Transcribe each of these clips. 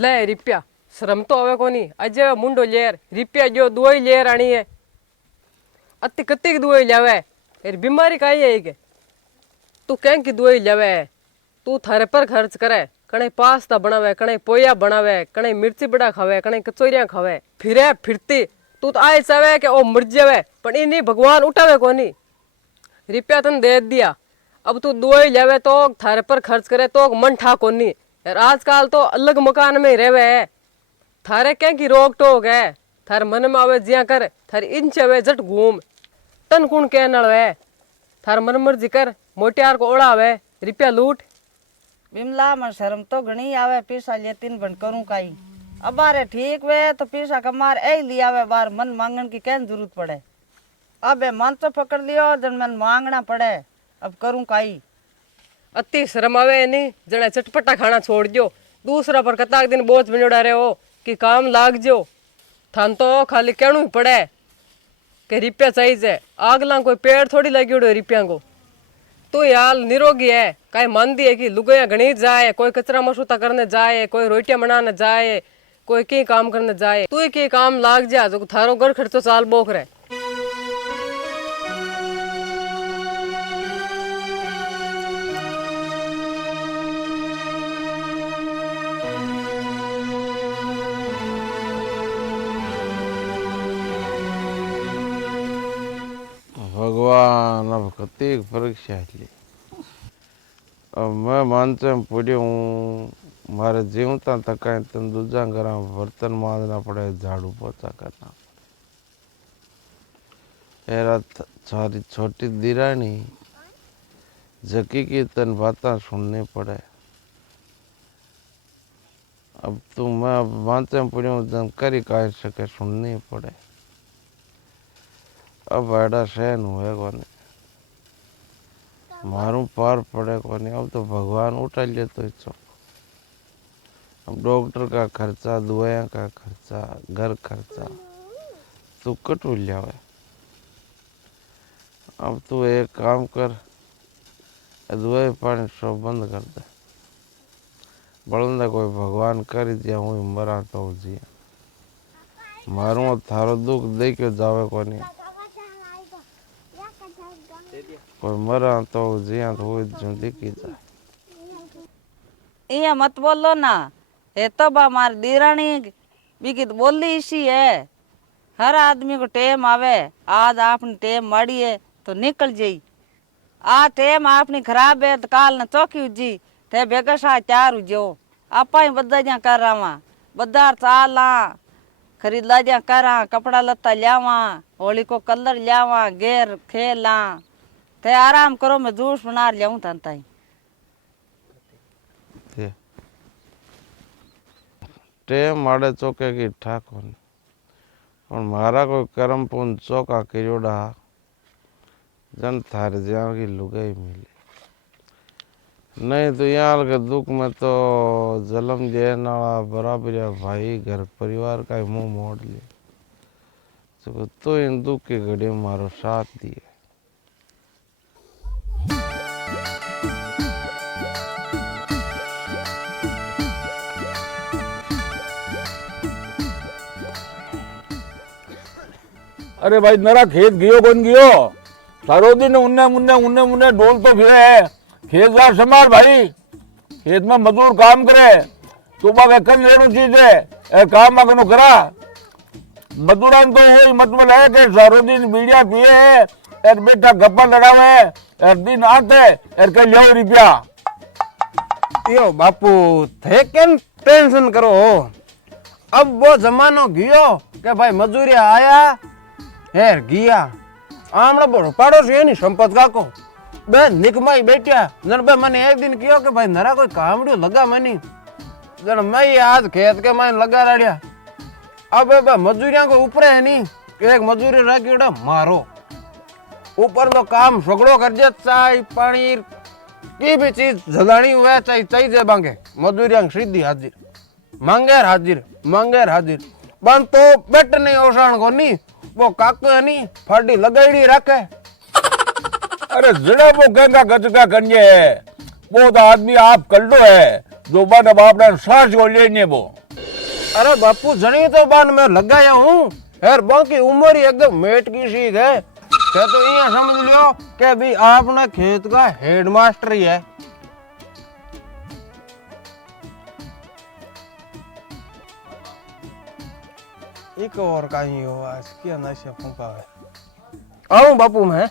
ले रिप्या श्रम तो हवे कोनी अजे मुंडो लेर रिप्या जो दुआई लेर आनी है अति कत्ती की दुआई लावे यार बीमारी काई है के तू कहीं की दुआई लावे तू थारे पर खर्च करे कणे पास्ता बनावे कणे पोया बनावे कणे मिर्ची बड़ा खावे कणे कचौरियां खावे फिरे फिरती तू तो आए चावे के ओ मर जावे पण इनी भगवान उठावे कोनी रिप्या तन दे दिया अब तू दुआई लावे तो थारे पर खर्च करे तो मन ठा कोनी यार आजकल तो अलग मकान में रहवे थारे क्या की रोक टोक है थारे मन में आवे जिया कर थारे इंच आवे जट घूम तन कुण कह नड़वे थार मन मर्जी कर मोटियार को ओढ़ावे रिप्या लूट बिमला में शर्म तो घनी आवे पैसा लेतीन बन करूं काई अब बारे ठीक वे तो पैसा कमार ए लिया वे बार मन मांगन की क्या जरूरत पड़े अब मन तो पकड़ लियो जन मन मांगना पड़े अब करूं काई अति शर्म आवे नहीं जने चटपटा खाना छोड़ दो दूसरा पर कताक दिन बोझ बनोड़ा रहे हो कि काम लाग जो थान तो खाली कहणु ही पड़े कि रिप्या चाहिए आगला कोई पेड़ थोड़ी लगी उड़े रिप्या को तू यार निरोगी है काई मानदी है कि लुगाया घनी जाए कोई कचरा मसूता करने जाए कोई रोटियां बनाने जाए कोई की काम करने जाए तू की काम लाग जा जो थारो घर खर्चो चाल बोक रहे भगवान अब कती परीक्षा ली अब मैं मानते पूरी हूँ मारे जीवता तक तन दूजा करा बर्तन मांजना पड़े झाड़ू पोछा करना एरा सारी छोटी दिरानी जकी की तन बातें सुननी पड़े अब तू मैं अब मानते पूरी हूँ जानकारी कह सके सुननी पड़े अब ऐडा सहन हुए कोनी मारू पार पड़े कोनी अब तो भगवान उठा ले तो इच्छो अब डॉक्टर का खर्चा दवाइयाँ का खर्चा घर खर्चा तू कटू लियावे अब तू एक काम कर दवाई पानी सब बंद कर दे बड़ंदा कोई भगवान कर दिया हूँ मरा तो जी मारू थारो दुख दे के जावे कोनी कोई मरा तो जिया तो वो जो दिखी जाए ये मत बोलो ना ये तो बा मार दीरानी बिकी तो बोली इसी है हर आदमी को टेम आवे आज आपने टेम माड़ी है तो निकल जाई आ टेम आपनी खराब है तो काल न चौकी उजी थे बेगसा चार उजो आपा ही बद्दा जा कर रहा बद्दार चाला खरीदला जा करा कपड़ा लत्ता लियावा होली को कलर लियावा गेर खेला ते आराम करो मैं जूस बना लियाऊं तंता ही टेम माड़े चौके की ठाक होने और मारा कोई कर्म पुन चौका किरोड़ा जन थारे ज्यादा की लुगाई मिले नहीं तो यहाँ के दुख में तो जलम देना बराबर है भाई घर परिवार का मुंह मोड़ लिया तो इन दुख की घड़ी में मारो साथ दिए अरे भाई नरा खेत गियो कौन गियो सारो दिन उन्ने मुन्ने उन्ने मुन्ने डोल तो फिरे है खेत बार संभाल भाई खेत में मजदूर काम करे तो बाग कर लेनो चीज है काम मगनो करा मजदूरान तो ये मतलब है कि सारो दिन बीड़िया पिए है एक बेटा गप्पा लड़ावे एक दिन आते एक कह लियो रुपया यो बापू थे केम टेंशन करो अब वो जमानो गियो के भाई मजूरिया आया हेर गिया आमड़ा बड़ो पड़ोसी है नी संपत का को बे निकमाई बैठा जन बे मैंने एक दिन कियो के भाई नरा कोई कामड़ियो लगा मैंने जन मैं आज खेत के मैं लगा रड़िया अब बे मजूरिया को ऊपर है नी एक मजूरी रखी उड़ा मारो ऊपर तो काम सगड़ो कर दे चाय पानी की भी चीज जलानी हुआ चाहे चाहिए मांगे मजूरिया सीधी हाजिर मांगे हाजिर बन तो बेट नहीं ओसाण को नी वो काको नहीं फाड़ी लगाईड़ी रखे अरे जड़ा वो गंगा गजका कन्ये है वो तो आदमी आप कर लो है जो बात अब आपने सांस को लेने वो अरे बापू जनी तो बान में लगाया हूँ यार बाकी उम्र ही एकदम मेट की सी है क्या तो ये समझ लियो कि भी आपने खेत का हेडमास्टर ही है। एक और का ही हो आज क्या नशा फंपा है। आऊं बापू मैं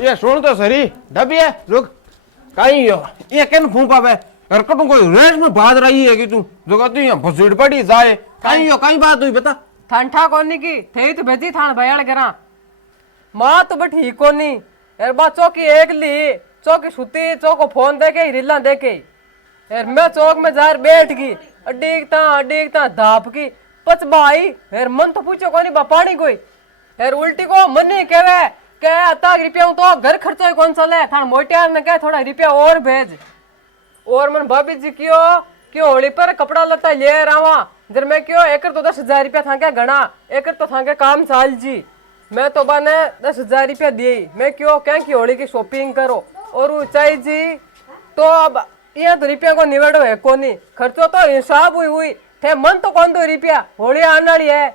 ये सुन तो सरी डबिया रुक काई हो ये केन फूंपा बे हरकतों कोई रेस में बात रही है कि तू जो कहती है भसीड़ पड़ी जाए काई हो काई बात हुई बता। ठंडा कोनी की थे तो भेजी थान भयाल करा मां तो बठी कोनी यार बा चौकी एक ली चौकी सुती चौको फोन दे के रिला दे के यार मैं चौक में जार बैठ गई अडीकता धाप की पच भाई यार मन तो पूछो कोनी बा पानी कोई यार उल्टी को मन नहीं कहवे के अता रुपया तो घर खर्चो कौन सा ले थान मोटियार ने कहे थोड़ा रुपया और भेज और मन भाभी जी क्यों होली पर कपड़ा लता ले रहा जर मैं क्यों एकर तो 10,000 रुपया था क्या घना एकर तो था क्या काम चाल जी मैं तो बने 10,000 रुपया दिए मैं क्यों क्या की होली की शॉपिंग करो और ऊंचाई जी तो अब यहाँ तो रुपया को निवेड़ो है कोनी खर्चो तो हिसाब हुई थे मन तो कौन दो रुपया होली आने वाली है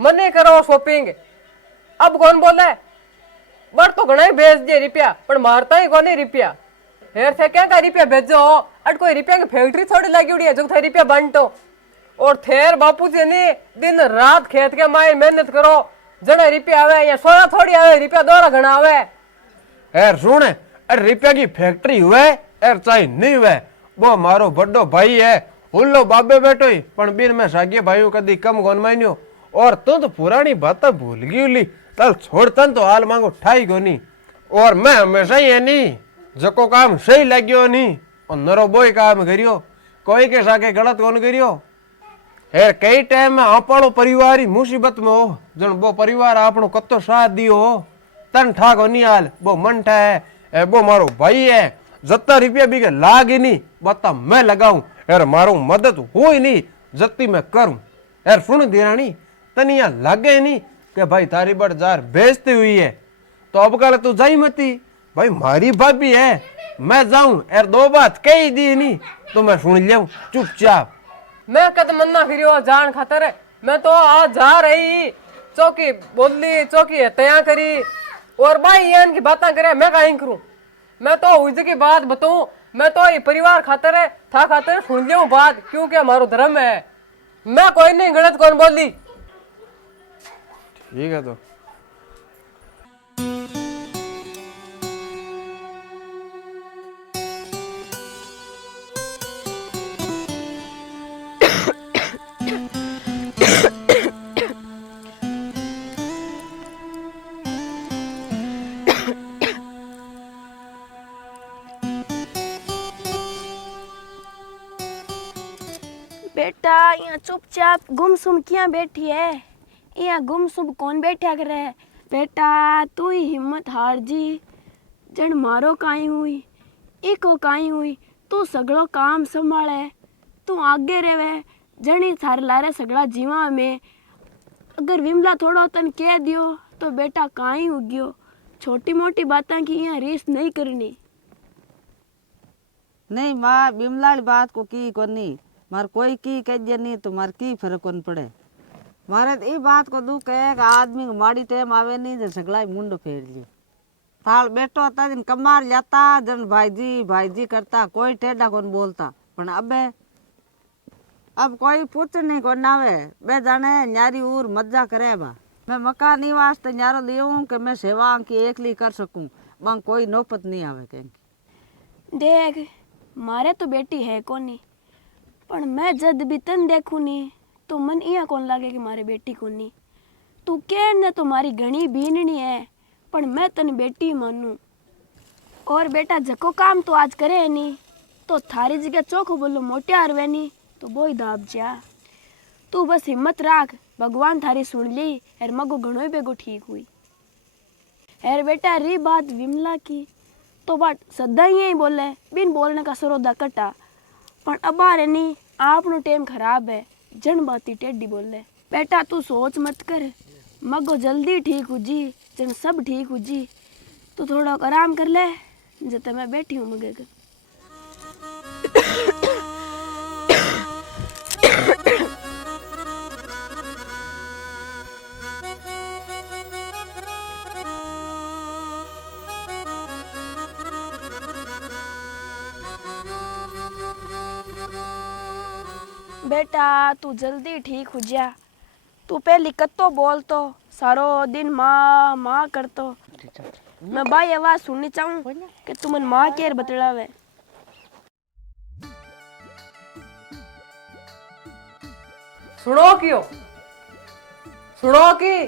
मन नहीं करो शॉपिंग अब कौन बोले बड़ तो घना ही भेज दिए रुपया पर मारता ही कौन रुपया हेर थे क्या का रुपया भेजो अट कोई रुपया की फैक्ट्री थोड़ी लगी उड़ी है जो थे रुपया बंटो और थेर बापू जी ने दिन रात खेत के माए मेहनत करो जड़े रुपया आवे या सोया थोड़ी आवे रुपया दौरा घना आवे यार सुन अरे रुपया की फैक्ट्री हुए यार चाहे नहीं हुए वो मारो बड़ो भाई है हुल्लो बाबे बैठो ही पण बिन में सागे भाइयों कदी कम गोन मान्यो और तू तो पुरानी बात भूल गई उली चल छोड़ तन तो हाल मांगो ठाई कोनी और मैं हमेशा ही है नहीं जको काम सही लग्यो नहीं और नरो बोय काम करियो कोई के सागे गलत कौन करियो यार कई टाइम में आपणो परिवार ही मुसीबत में हो जन वो परिवार आपनो कत्तो साथ दियो हो तन ठाक होनी हाल वो मन ठा है ए वो मारो भाई है जत्ता रुपया भी के लाग ही नहीं बता मैं लगाऊं यार मारो मदद हो ही नहीं जत्ती मैं करूं यार सुन दिरानी तनी यहाँ लगे नहीं कि भाई तारी बड़ जार बेचती हुई है तो अब कल तू जाई मती भाई मारी भाभी है मैं जाऊं यार दो बात कही दी नहीं तो मैं सुन लिया चुपचाप मैं कद मन्ना फिरियो जान खातर मैं तो आज जा रही चौकी बोली चौकी तया करी और भाई यान की बातें करे मैं कहीं करूं मैं तो हुई की बात बताऊं मैं तो ये परिवार खातर है था खातर सुन लिया बात क्योंकि हमारो धर्म है मैं कोई नहीं गलत कौन बोली ठीक है तो बेटा यहाँ चुपचाप गुमसुम क्या बैठी है यहाँ गुमसुम कौन बैठा करे बेटा तू ही हिम्मत हार जी जन मारो काई हुई इको काई हुई तू सगड़ो काम संभाले तू आगे रेवे जनी थार लारे सगड़ा जीवा में अगर विमला थोड़ा तन कह दियो तो बेटा काई उग्यो छोटी मोटी बातें की यहाँ रीस नहीं करनी। नहीं माँ बिमला बात को की कोनी मार कोई की कह नहीं तो मार की फर्क कौन पड़े मारे तो ये बात को दुख है कि आदमी को माड़ी टाइम आवे नहीं जब सगला मुंडो फेर लियो थाल बैठो होता दिन कमार जाता जन भाईजी करता कोई टेढ़ा कौन बोलता पण अब कोई पूछ नहीं कौन आवे बे जाने न्यारी उर मजा करे बा मैं मकान नहीं वास्ते न्यारो लियो कि मैं सेवा की एकली कर सकूं बा कोई नौपत नहीं आवे कहीं देख मारे तो बेटी है कोनी पर मैं जद भी तन देखू नी तो मन इया कौन लागे कि मारे बेटी कोनी तू कह न तो मारी घनी बीननी है पर मैं तन बेटी मानू और बेटा जको काम तो आज करे है नी तो थारी जगह चोखो बोलो मोटियार वे नी तो बोई दाब जा तू बस हिम्मत राख भगवान थारी सुन ली और मगो घणो बेगो ठीक हुई यार बेटा री बात विमला की तो बात सदा ही बोले बिन बोलने का सरोदा कटा पर अब आ रे नी आपनो टाइम खराब है जन बाती टेढ़ी बोले बेटा तू सोच मत कर मगो जल्दी ठीक हो जी जन सब ठीक हो जी तू थोड़ा आराम कर ले जब मैं बैठी हूँ मगे बेटा तू जल्दी ठीक हो जा। तू पहली कत्तो बोल तो सारो दिन माँ माँ करतो। मैं भाई आवाज सुननी चाहूँ कि तू मन माँ केर बतलावे। सुनो क्यों सुनो की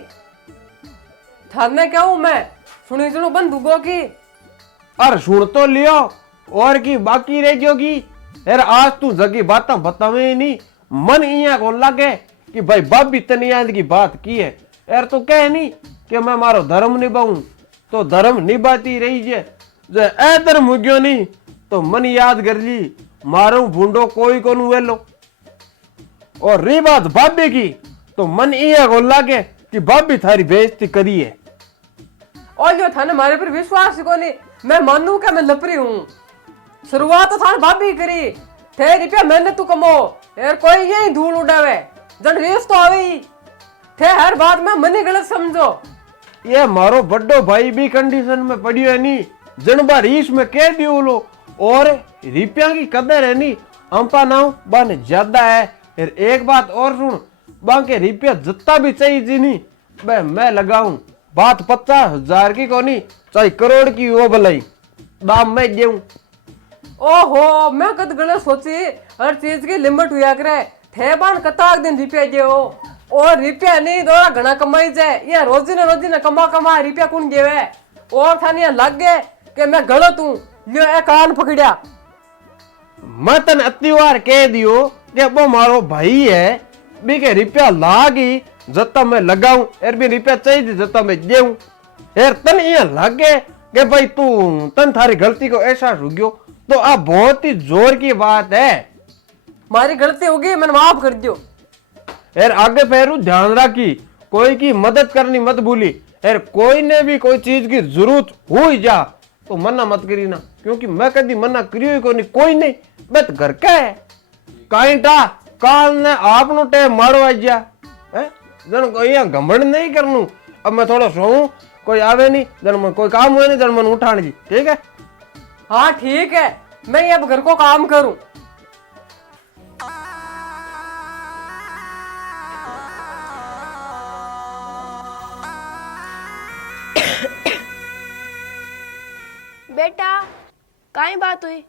थाने क्या हूँ मैं सुनी सुनो बंदूकों की। अरे सुन तो लियो और की बाकी रह जोगी। यार आज तू जगी बात बतावे नहीं मन इया को लगे कि भाई भाभी तनी आज की बात की है। यार तू कह नहीं कि मैं मारो धर्म निभाऊं तो धर्म निभाती रही जे जो ए धर्म हो गयो नहीं तो मन याद कर ली मारू भूंडो कोई को वेलो। और रही बात भाभी की तो मन इया को लगे कि भाभी थारी बेइज्जती करी है। और जो थाने मारे पर विश्वास ही कोनी मैं मानू कि मैं लपरी हूँ। शुरुआत तो थाने भाभी करी थे रुपया मैंने तू कमो यार कोई यही धूल उड़ावे जन रेस तो आवी थे हर बात में मनी गलत समझो। ये मारो बड्डो भाई भी कंडीशन में पड़ियो है नी जन बार रीस में कह दियो लो और रुपया की कदर है नी अंपा नाउ बाने ज्यादा है। फिर एक बात और सुन बाके रुपया जितना भी चाहिए जी नी बे मैं लगाऊं बात 50,000 की कोनी चाहे करोड़ की वो भलाई दाम मैं देऊं। ओहो मैं कद गलत सोची हर चीज की लिमिट हुआ करे थे बान कताक दिन रुपया देओ और रुपया नहीं दो घना कमाई जाए ये रोजी ने कमा रुपया कौन देवे। और थाने ये लग गए कि मैं गलत हूँ लियो ए कान पकड़िया। मैं तन अतिवार कह दियो कि वो मारो भाई है बी के रुपया लागी जत्ता मैं लगाऊं एर भी रुपया चाहिए जत्ता मैं देऊं। यार तन ये लगे कि भाई तू तन थारी गलती को एहसास हो गयो तो आप बहुत ही जोर की बात है। मारी गलती होगी मैंने माफ कर दियो। यार आगे पैरू ध्यान रखी कोई की मदद करनी मत भूली। यार कोई ने भी कोई चीज की जरूरत हो ही जा तो मना मत करी ना क्योंकि मैं कभी मना करियो को नहीं कोई नहीं बस घर का है काई टा काल ने आपनो टे मारो आ जा है जन कोई यहाँ घमंड नहीं करनू। अब मैं थोड़ा सोऊं कोई आवे नहीं जन मैं कोई काम हुए नहीं जन मन उठाने जी ठीक है। हाँ ठीक है मैं अब घर को काम करूं। बेटा काई बात हुई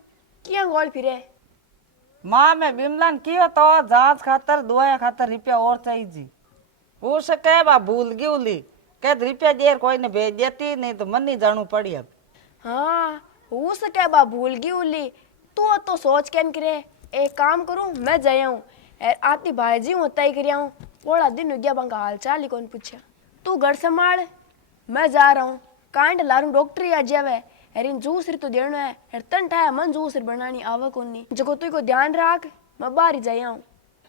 किया गोल फिरे। माँ मैं बिमलन कियो तो जांच खातर दवाया खातर रुपया और चाहिए जी। वो से कह बा भूल गई उली कह रुपया देर कोई ने भेज देती नहीं तो मन नहीं जानू पड़ी अब। हाँ हो सके बा भूल गई उली तू तो सोच के करे एक काम करूं मैं जाऊं आती भाईजी होता ही करिया हूं थोड़ा दिन हो गया बंगा हाल चाल ही कौन पूछा। तू घर संभाल मैं जा रहा हूँ कांड लारू डॉक्टर ही आ जावे इन जूसरी तो देना है यार तन ठाया मन जूसरी बनानी आवा कोनी जको तू को ध्यान रख मैं बाहर ही जाया हूँ।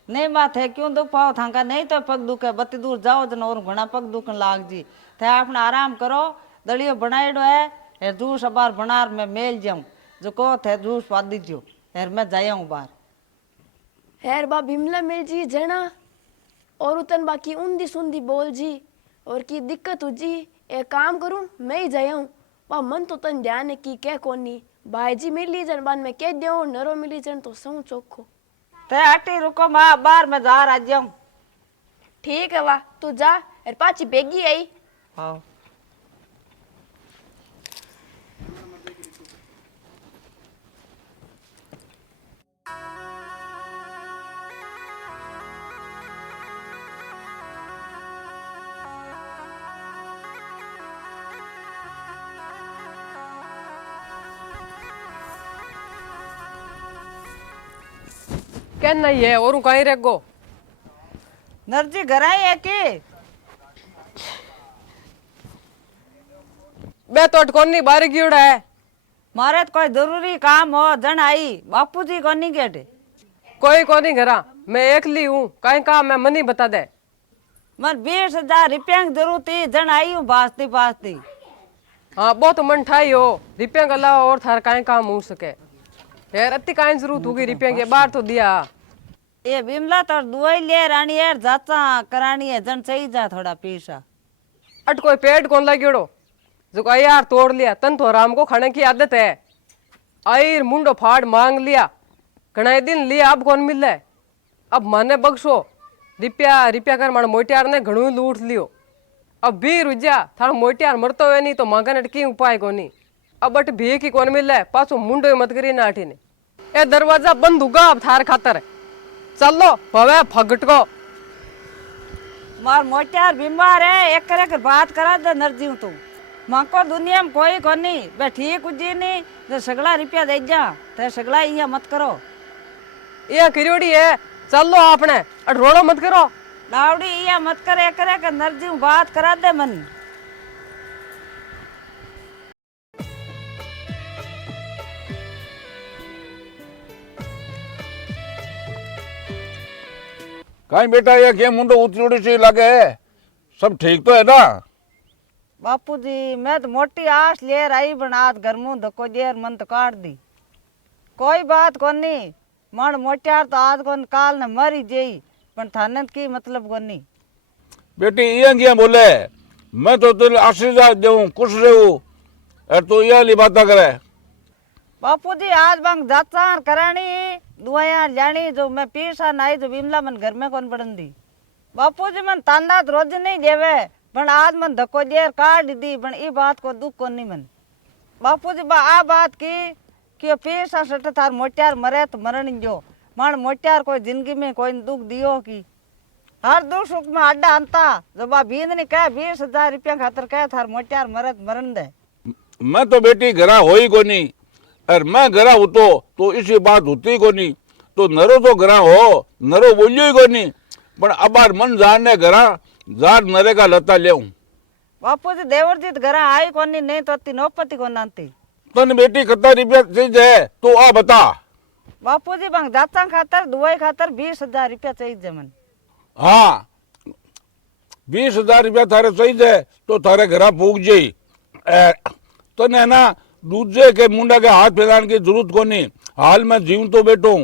नहीं बात है क्यों दुख पाओ थाका नहीं तो पग दुखे बत्ती दूर जाओ जन और घना पग दुखन लाग जी थे अपना आराम करो दलियो बनाएडो है यार जूस अबार बनार मैं मेल जाऊं जो को थे जूस पा दीजियो यार मैं जाया हूँ बाहर। यार बा बिमला मिल जी जना और उतन बाकी उन्दी सुंदी बोल जी और की दिक्कत हो जी एक काम करूं मैं ही जाया हूँ बा मन तो तन ध्यान है की क्या कोनी भाईजी मिली जन बान में कह दो नरो मिली जन तो सऊ चोखो। ते हटी रुको माँ बाहर मैं जा रहा जाऊं। ठीक है वाह तू जा यार पाची बेगी आई। हाँ क्या नहीं है और कहीं रह गो नरजी घर आई है कि बे तो अटकोनी बाहर गियोड़ा है मारे तो कोई जरूरी काम हो जन आई बापू जी को नहीं गेटे कोई कोनी घरा मैं एकली हूँ कहीं काम मैं मनी बता दे। मन 20,000 रुपया की जरूरत थी जन आई हूँ बास्ती बास्ती। हाँ बहुत मन ठाई हो रुपया के अलावा और थार कहीं काम हो सके। यार अति काई जरूरत होगी रुपया के बाहर तो दिया। ये बिमला तो दुआई ले रानी यार जाचा करानी है जन सही जा थोड़ा पैसा। अट कोई पेट कौन लग्योड़ो जो का यार तोड़ लिया तन तो राम को खाने की आदत है। आयर मुंडो फाड़ मांग लिया घना दिन लिया अब कौन मिल है। अब माने बख्शो रिप्या कर मार मोटियार ने घणू लूट लियो। अब भी रुजा थारा मोटियार मरतो है नहीं तो मांगा नटकी उपाय कोनी। अब अट भी की कौन मिल है पाछो मुंडो मत करी नाठी ने। ए दरवाजा बंद होगा अब थार खातर चलो भवे फगट को। मार मोटियार बीमार है एक करे कर बात करा दे नरजीव तू माको दुनिया में कोई कोनी बे ठीक उजी नहीं जो सगला रुपया दे जा ते सगला इया मत करो। ये करियोड़ी है चलो आपने अट रोड़ो मत करो। लावड़ी इया मत करे एक करे कर नरजीव बात करा दे मन। कहीं बेटा ये क्या मुंडो उतरी सी लगे है, सब ठीक तो है ना? बापूजी मैं तो मोटी आस ले आई बनात घर मुंह धक्को देर मन तो काट दी। कोई बात कोनी मन मोटियार तो आज कोन काल ने मरी जेई पण थाने की मतलब कोनी। बेटी ये क्या बोले मैं तो तुझे आशीर्वाद दूं खुश रहूं और तू ये ली बात करे। बापूजी आज बंग जाचा करानी दुआया जानी जो मैं पीसा नाई जो बिमला मन घर में कौन पड़न दी। बापूजी मन तांदा रोज नहीं देवे पण आज मन धक्को देर काट दी पण ई बात को दुख कोनी मन। बापूजी बा आ बात की कि पीसा सट थार मोटियार मरे तो मरण जो मन मोटियार कोई जिंदगी में कोई दुख दियो की हर दुख सुख में अड्डा अंता जो बा बींद ने कह 20,000 रुपया खातर कह थार मोटियार मरे तो मरण दे। मैं तो बेटी घरा हो ही कोनी और मैं घरा होतो तो इसी बात होती कोनी तो नरो तो घरा हो नरो बोलियो ही कोनी पण अबार मन जानने घरा जार नरे का लता लेऊं। बापूजी देवरजीत घरा आई कोनी नहीं तो ती नौपति को नांती। तन बेटी कितना रुपया चाहिए है तो आ बता। बापूजी बंग जाचा खातर दुआई खातर 20,000 रुपया चाहिए मन। हाँ 20,000 रुपया थारे चाहिए तो थारे घरा पूग जाई तो ना दूसरे के मुंडा के हाथ फैलाने की जरूरत को नहीं। हाल में जीव तो बैठो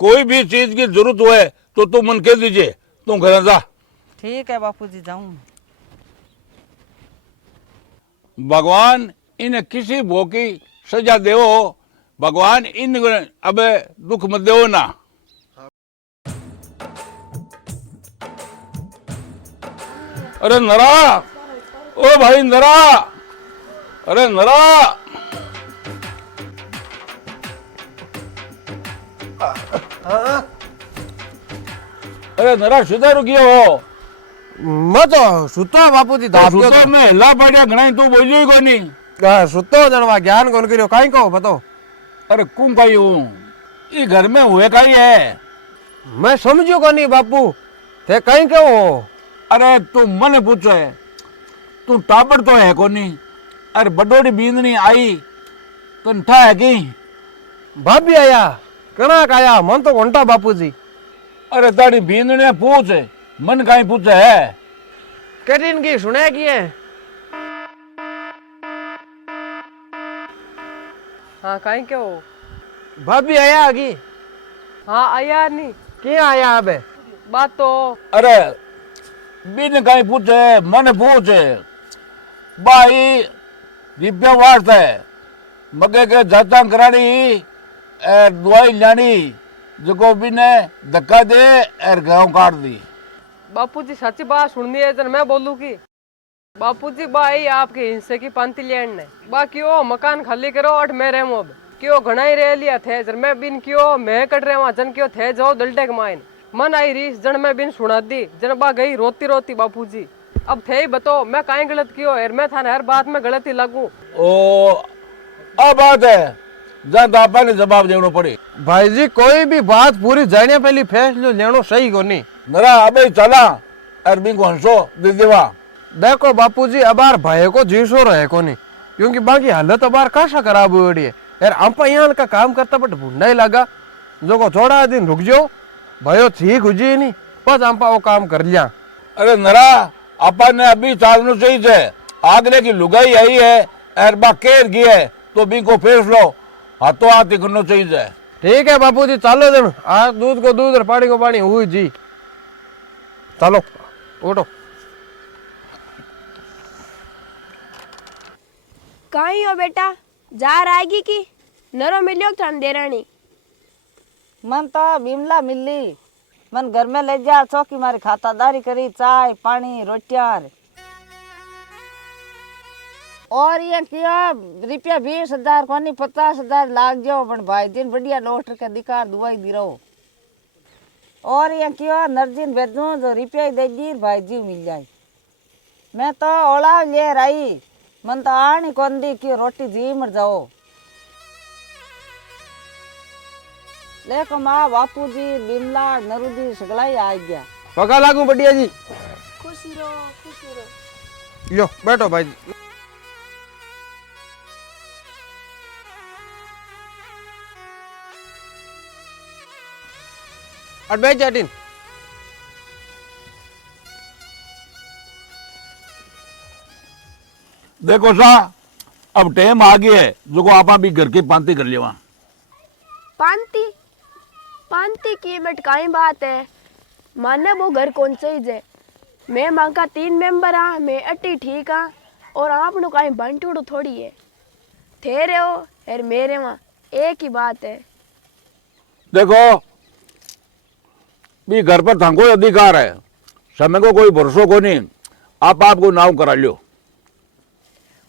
कोई भी चीज की जरूरत हुए तो तुम मन कह दीजिए तुम घर जा। ठीक है बापूजी जाऊं। भगवान इन किसी भो की सजा देवो भगवान इन अब दुख मत देवो ना। अरे नरा ओ भाई नरा अरे नरा अरे नरा सीधा रुकियो हो मैं तो सुतो बापूजी धाप गयो सुतो में हिला पाड़िया घणाई तू बोलियो ही कोनी। सुतो जनवा ज्ञान कोन करियो काई को बताओ। अरे कुम काई हूँ ये घर में हुए काई है मैं समझियो कोनी बापू थे काई के हो। अरे तू मन पूछे तू टाबर तो है कोनी अरे बडोड़ी बींदनी आई तो ठा है की भाभी आया कनाक आया मन तो घंटा बापूजी। अरे तारी बींदने पूछ मन काई पूछे है कठिन की सुने की है। हाँ काई के हो भाभी आया आगी हाँ आया नहीं क्या आया अबे बात तो अरे बिन काई पूछे मन पूछे भाई दिव्या वार्त है मगे के जाता करानी दवाई लानी जो बिने धक्का दे और गाँव काट दी। बापूजी सच्ची बात सुननी है जन मैं बोलूँ की बापूजी बाई आपके हिस्से की पंक्ति लेन ने बाकी ओ मकान खाली करो अट मैं रहूं अब क्यों घना ही रह लिया थे जन मैं बिन क्यों मैं कट रहे वहां जन क्यों थे जाओ दलटे के माइन मन आई रीस जन मैं बिन सुना दी जन बा गई रोती रोती बापूजी अब थे ही बताओ मैं काहे गलत कियो यार मैं थाने हर बात में गलती लगूं। ओ अब बात है जहाँ आपा ने जवाब देना पड़े। भाई जी कोई भी बात पूरी जाने पहले फैसलो लेनो सही कोनी। नरा अबे चला अरबी को हंसो दे देवा। देखो बापूजी अबार भाई को जीसो रहे कोनी क्योंकि बाकी हालत अबार काशा खराब हुई है यार आप यहाँ का काम करता बट भूंडा ही लगा जो को थोड़ा दिन रुक जाओ भयो ठीक हो जी नहीं बस आप वो काम कर लिया। अरे नरा आपा ने अभी चालू चाहिए आगरे की लुगाई आई है और बा केर की है तो भी को फेस लो हाथों हाथ करना चाहिए। ठीक है बापूजी चालो जन आज दूध को दूध और पानी को पानी हुई जी चलो उठो कहीं हो बेटा जार आएगी की नरो मिलियो थान देरानी मन तो बिमला मिली मन घर में ले जा चौकी मारी खातादारी करी चाय पानी रोटियार और ये किया रुपया 20,000 को नहीं 50,000 लाग जाओ पण भाई दिन बढ़िया डॉक्टर के दिकार दवाई दी रहो और ये किया नर्जिन भेजो जो रुपया ही दे दी भाई जी मिल जाए मैं तो ओला ले आई मन तो आनी कौन दी कि रोटी जी मर जाओ लेको माँ बापू जी बिमला नरूदी सगला ही आ गया पगा लागू बढ़िया जी खुशी रहो लो बैठो भाई जी और बैठ जाटिन देखो सा अब टाइम आ गया है जो को आपा भी घर की पांति कर लेवा पांती पांती की बट काई बात है माने वो घर कौन से ही जे मैं मां का 3 मेंबर आ मैं अटी ठीक आ और आप नु काई बंटूड़ो थोड़ी है तेरे हो और मेरे वहाँ एक ही बात है देखो भी घर पर थांको अधिकार है समय को कोई भरोसो को नहीं आप आपको नाव करा लियो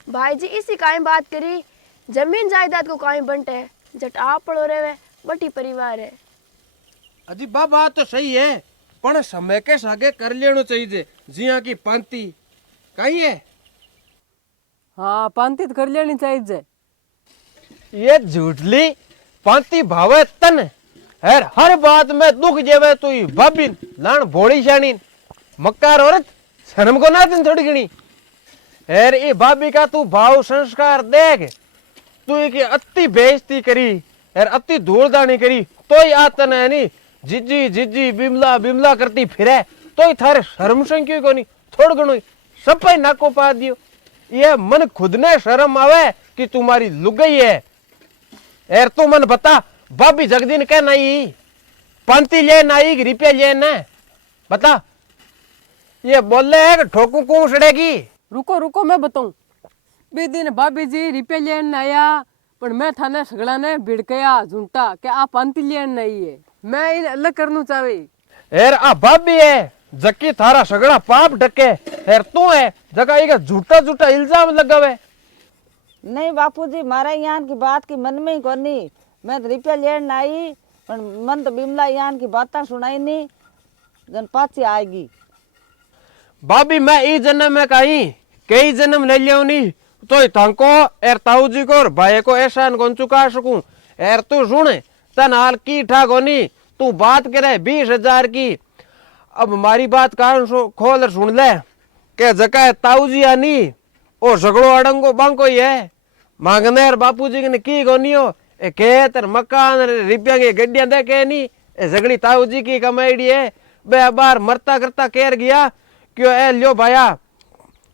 भाई जी इसी काई बात करी जमीन जायदाद को काई बंटे है जट आप पड़ो रहे बटी परिवार है अजी बा बात तो सही है पण समय के सागे कर लेनो चाहिए जिया की पांती कही है हाँ पांती तो कर लेनी चाहिए ये झूठली पांती भावे तन हर बात में दुख जेवे तू ही भाभी लान भोड़ी शानी मक्कार औरत शर्म को ना दिन थोड़ी घनी हेर ये भाभी का तू भाव संस्कार देख तू की अति बेइज्जती करी हेर अति धूलदानी करी तो ही आतन है नी जिज्जी जिज्जी बिमला बिमला करती फिरे तो ही थारे शर्म संक्यों को नहीं थोड़ घणो सब पे नाको पा दियो ये मन खुद ने शर्म आवे कि तुम्हारी लुगई है यार तू मन बता भाभी जगदीन कह नहीं पांती ले नाई कि रुपया ले ना बता ये बोले है कि ठोकू कौन सड़ेगी रुको रुको मैं बताऊं बी दिन भाभी जी रुपये लेन आया पर मैं थाने सगड़ा ने भिड़कया झूठा कि आप पांती लेन नहीं है मैं इन अलग करनू चाहे यार आ भाभी है जकी थारा सगड़ा पाप ढके यार तू है जगह एक झूठा झूठा इल्जाम लगावे नहीं बापूजी मारा यहाँ की बात की मन में ही कोनी मैं तो रुपया लेन आई पर मन तो बिमला यहाँ की बातें सुनाई नहीं जन पाची आएगी भाभी मैं ई जन्म में कहीं कई जन्म ले लियो नी तो थाको एर ताऊ जी को और भाई को एहसान कौन चुका सकूं एर तू सुन तन हाल की ठा कोनी तू बात करे 20,000 की अब हमारी बात कान खोल सुन ले के जका ताऊ जी आनी ओ झगड़ो अड़ंगो बांको ही है मांगने और बापू जी ने की कोनी हो ए खेत और मकान रुपया की गड्डियां दे के नी ए झगड़ी ताऊ जी की कमाईडी है बे बार मरता करता केर गया क्यों ए लियो भाया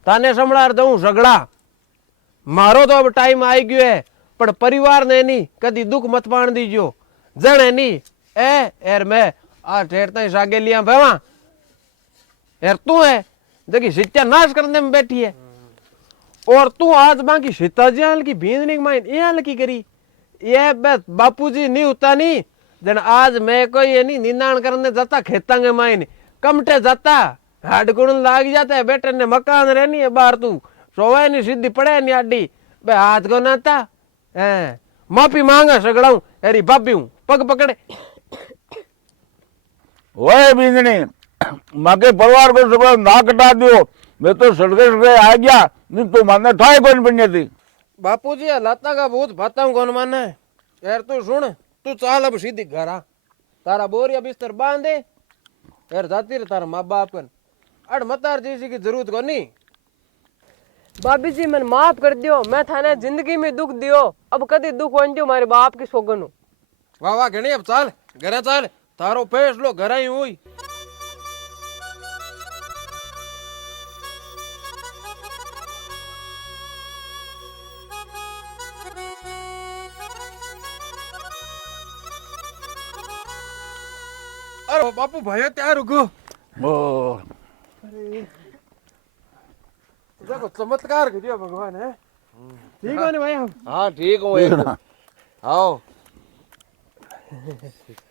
ताने संभळार दऊं झगड़ा मारो तो अब टाइम आई गयो है पर परिवार ने नहीं कदी दुख मत पाण दीजो जने नहीं ए एर मैं आ ठेर तई सागे लिया भेवा यार तू है जगी शिक्षा नाश करने में बैठी है और तू आज बाकी सीताजी की भींदनी माइन ये की करी ये बापूजी नहीं होता नहीं जन आज मैं कोई है नहीं निंदान करने जाता खेतांगे माइन कमटे जाता हाडकुण लाग जाता है बेटे ने मकान रहनी है बाहर तू सोवे नहीं सीधी पड़े नहीं आडी बे हाथ को नाता है माफी मांगा सगड़ाऊ अरे बाबी हूँ पग पकड़े ओए बिंदनी माके परिवार को सब ना कटा दियो मैं तो सड़के आ गया नहीं तो माने ठाए कौन बनने थी बापूजी लाता का भूत भाता हूँ कौन माना है यार तू सुन तू चाल अब सीधी घर आ तारा बोरिया बिस्तर बांधे यार जाती रे तारा माँ बाप कन अड़ मतार जैसी की जरूरत को नहीं भाभी जी मन माफ कर दियो मैं थाने जिंदगी में दुख दियो अब कदी दुख वन दियो मारे बाप की सोगन हो वाह वाह घणी अब चाल घरे चाल तारो फैसलो घर ही हुई बापू भाई तैयार रुको ओ, देखो चमत्कार करियो भगवान है ठीक है ना भाई हम हाँ ठीक हूँ ठीक है एकदम ना? आओ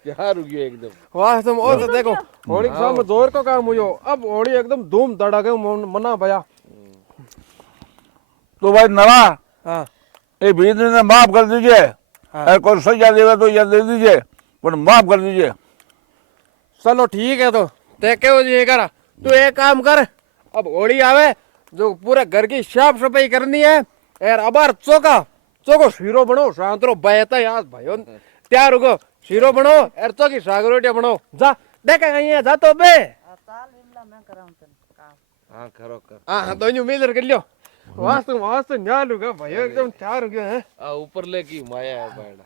क्या रुकियो एकदम वाह तुम और तो देखो होली के सामने जोर का काम हुयो अब होली एकदम धूम धड़ाके मना भया तो भाई नवा हाँ ये बीच ने माफ कर दीजिए अगर कोई सजा देगा तो यह दे दीजिए पर माफ कर दीजिए चलो ठीक है तो ते क्यों जी कर तू एक काम कर अब होली आवे जो पूरे घर की साफ सफाई करनी है यार अबार चौका चौको शीरो बनो शांतरो बैठा यार भाइयों तैयार रुको शीरो बनो यार चौकी साग रोटियां बनो जा देखा कहीं जा तो बे चाल विमला मैं कराऊं तने काम हाँ करो कर हाँ दोनों मिलकर कर लियो वास्तव न्याल होगा भाइयों एकदम तैयार हो गया है आ ऊपर लेकी माया है बैठा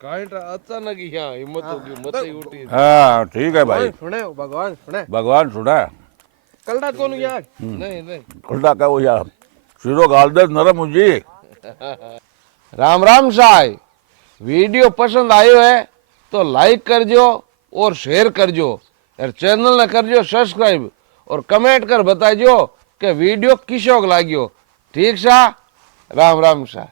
काइट अचानक ही यहाँ हिम्मत होगी मत ही उठी हाँ ठीक है भाई सुने भगवान सुने भगवान सुना कलडा कौन यार नहीं नहीं खुल्ला का वो यार सीरो गाल दे नरम मुझी राम राम साई वीडियो पसंद आयो है तो लाइक करजो और शेयर करजो और चैनल ने करजो सब्सक्राइब और कमेंट कर बताइयो कि वीडियो किसोक लाग्यो ठीक सा राम राम सा।